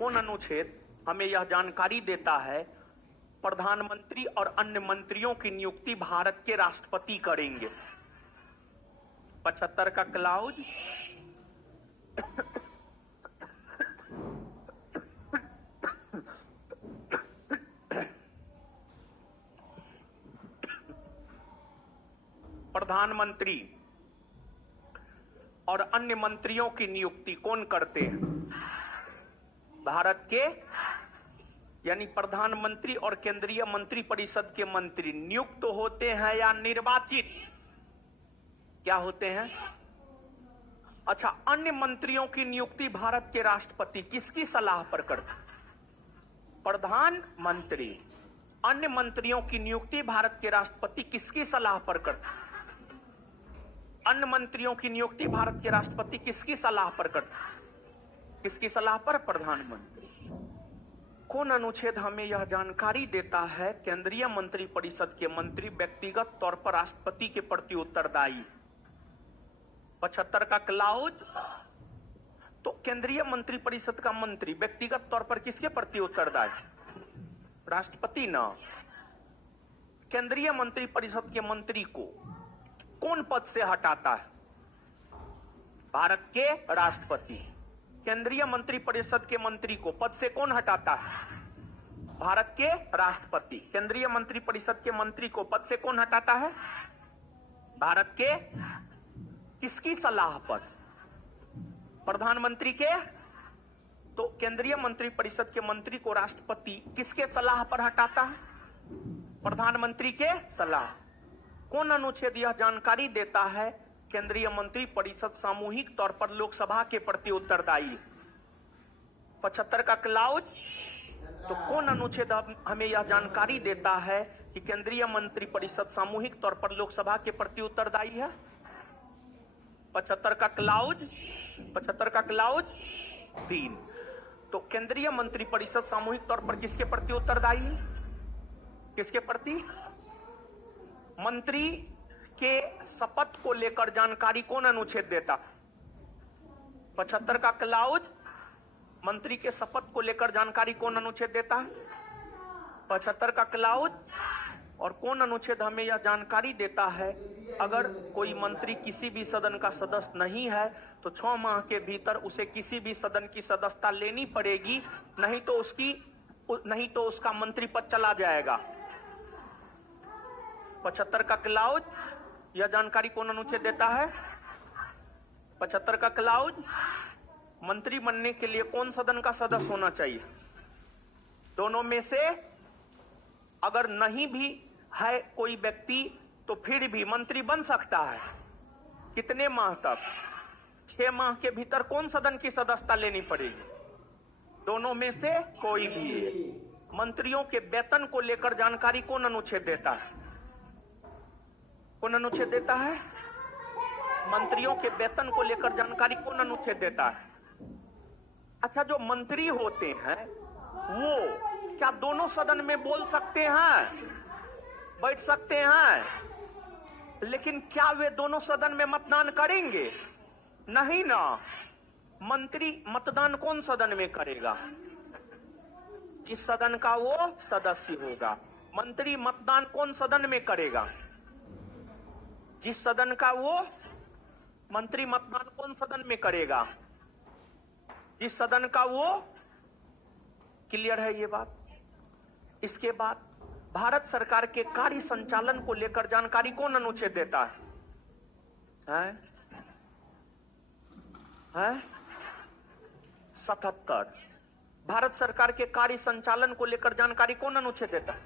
कौन अनुच्छेद हमें यह जानकारी देता है प्रधानमंत्री और अन्य मंत्रियों की नियुक्ति भारत के राष्ट्रपति करेंगे? 75 का क्लाउज प्रधानमंत्री और अन्य मंत्रियों की नियुक्ति कौन करते हैं? भारत के, यानी प्रधानमंत्री और केंद्रीय मंत्री परिषद के मंत्री नियुक्त होते हैं या निर्वाचित क्या होते हैं? अच्छा, अन्य मंत्रियों की नियुक्ति भारत के राष्ट्रपति किसकी सलाह पर करते? प्रधानमंत्री। अन्य मंत्रियों की नियुक्ति भारत के राष्ट्रपति किसकी सलाह पर करते? अन्य मंत्रियों की नियुक्ति भारत के राष्ट्रपति किसकी सलाह पर करते? किसकी सलाह पर? प्रधानमंत्री। कौन अनुच्छेद हमें यह जानकारी देता है केंद्रीय मंत्री परिषद के मंत्री व्यक्तिगत तौर पर राष्ट्रपति के प्रति उत्तरदायी? 75 का क्लाउज। तो केंद्रीय मंत्री परिषद का मंत्री व्यक्तिगत तौर पर किसके प्रति उत्तरदायी? राष्ट्रपति ना। केंद्रीय मंत्री परिषद के मंत्री को कौन पद से हटाता है? भारत के राष्ट्रपति। केंद्रीय मंत्री परिषद के मंत्री को पद से कौन हटाता है? भारत के राष्ट्रपति। केंद्रीय मंत्री परिषद के मंत्री को पद से कौन हटाता है? भारत के। किसकी सलाह पर? प्रधानमंत्री के। तो केंद्रीय मंत्री परिषद के मंत्री को राष्ट्रपति किसके सलाह पर हटाता है? प्रधानमंत्री के सलाह। कौन अनुच्छेद यह जानकारी देता है केंद्रीय मंत्री परिषद सामूहिक तौर पर लोकसभा के प्रति उत्तरदायी? 75 का क्लाउज। तो कौन अनुच्छेद हमें यह जानकारी देता है कि केंद्रीय मंत्री परिषद सामूहिक तौर पर लोकसभा के प्रति उत्तरदायी है? 75 का क्लाउज। 75 का क्लाउज 3। तो केंद्रीय मंत्री परिषद सामूहिक तौर पर किसके प्रति उत्तरदायी है? किसके प्रति? मंत्री के शपथ को लेकर जानकारी कौन अनुच्छेद देता? 75 का क्लाउज। मंत्री के शपथ को लेकर जानकारी कौन अनुच्छेद देता है? 75 का क्लाउज। और कौन अनुच्छेद हमें यह जानकारी देता है अगर कोई मंत्री किसी भी सदन का सदस्य नहीं है तो 6 माह के भीतर उसे किसी भी सदन की सदस्यता लेनी पड़ेगी, नहीं तो उसका मंत्री पद चला जाएगा। 75 का क्लाउज। यह जानकारी कौन अनुच्छेद देता है? 75 का क्लाउज। मंत्री बनने के लिए कौन सदन का सदस्य होना चाहिए? दोनों में से अगर नहीं भी है कोई व्यक्ति तो फिर भी मंत्री बन सकता है। कितने माह तक? 6 माह के भीतर कौन सदन की सदस्यता लेनी पड़ेगी? दोनों में से कोई भी। मंत्रियों के वेतन को लेकर जानकारी कौन अनुच्छेद देता है? कौन अनुच्छेद देता है? मंत्रियों के वेतन को लेकर जानकारी कौन अनुच्छेद देता है? अच्छा, जो मंत्री होते हैं वो क्या दोनों सदन में बोल सकते हैं, बैठ सकते हैं? लेकिन क्या वे दोनों सदन में मतदान करेंगे? नहीं ना। मंत्री मतदान कौन सदन में करेगा? जिस सदन का वो सदस्य होगा। मंत्री मतदान कौन सदन में करेगा? जिस सदन का वो मंत्री मतदान कौन सदन में करेगा? जिस सदन का वो। क्लियर है ये बात? इसके बाद भारत सरकार के कार्य संचालन को लेकर जानकारी कौन अनुच्छेद देता है? 77। भारत सरकार के कार्य संचालन को लेकर जानकारी कौन अनुच्छेद देता है?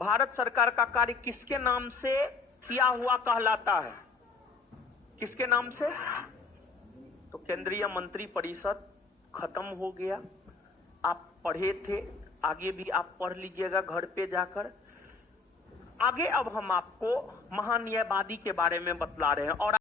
भारत सरकार का कार्य किसके नाम से किया हुआ कहलाता है? किसके नाम से? तो केंद्रीय मंत्री परिषद खत्म हो गया। आप पढ़े थे, आगे भी आप पढ़ लीजिएगा घर पे जाकर। आगे अब हम आपको महान्यायवादी के बारे में बतला रहे हैं। और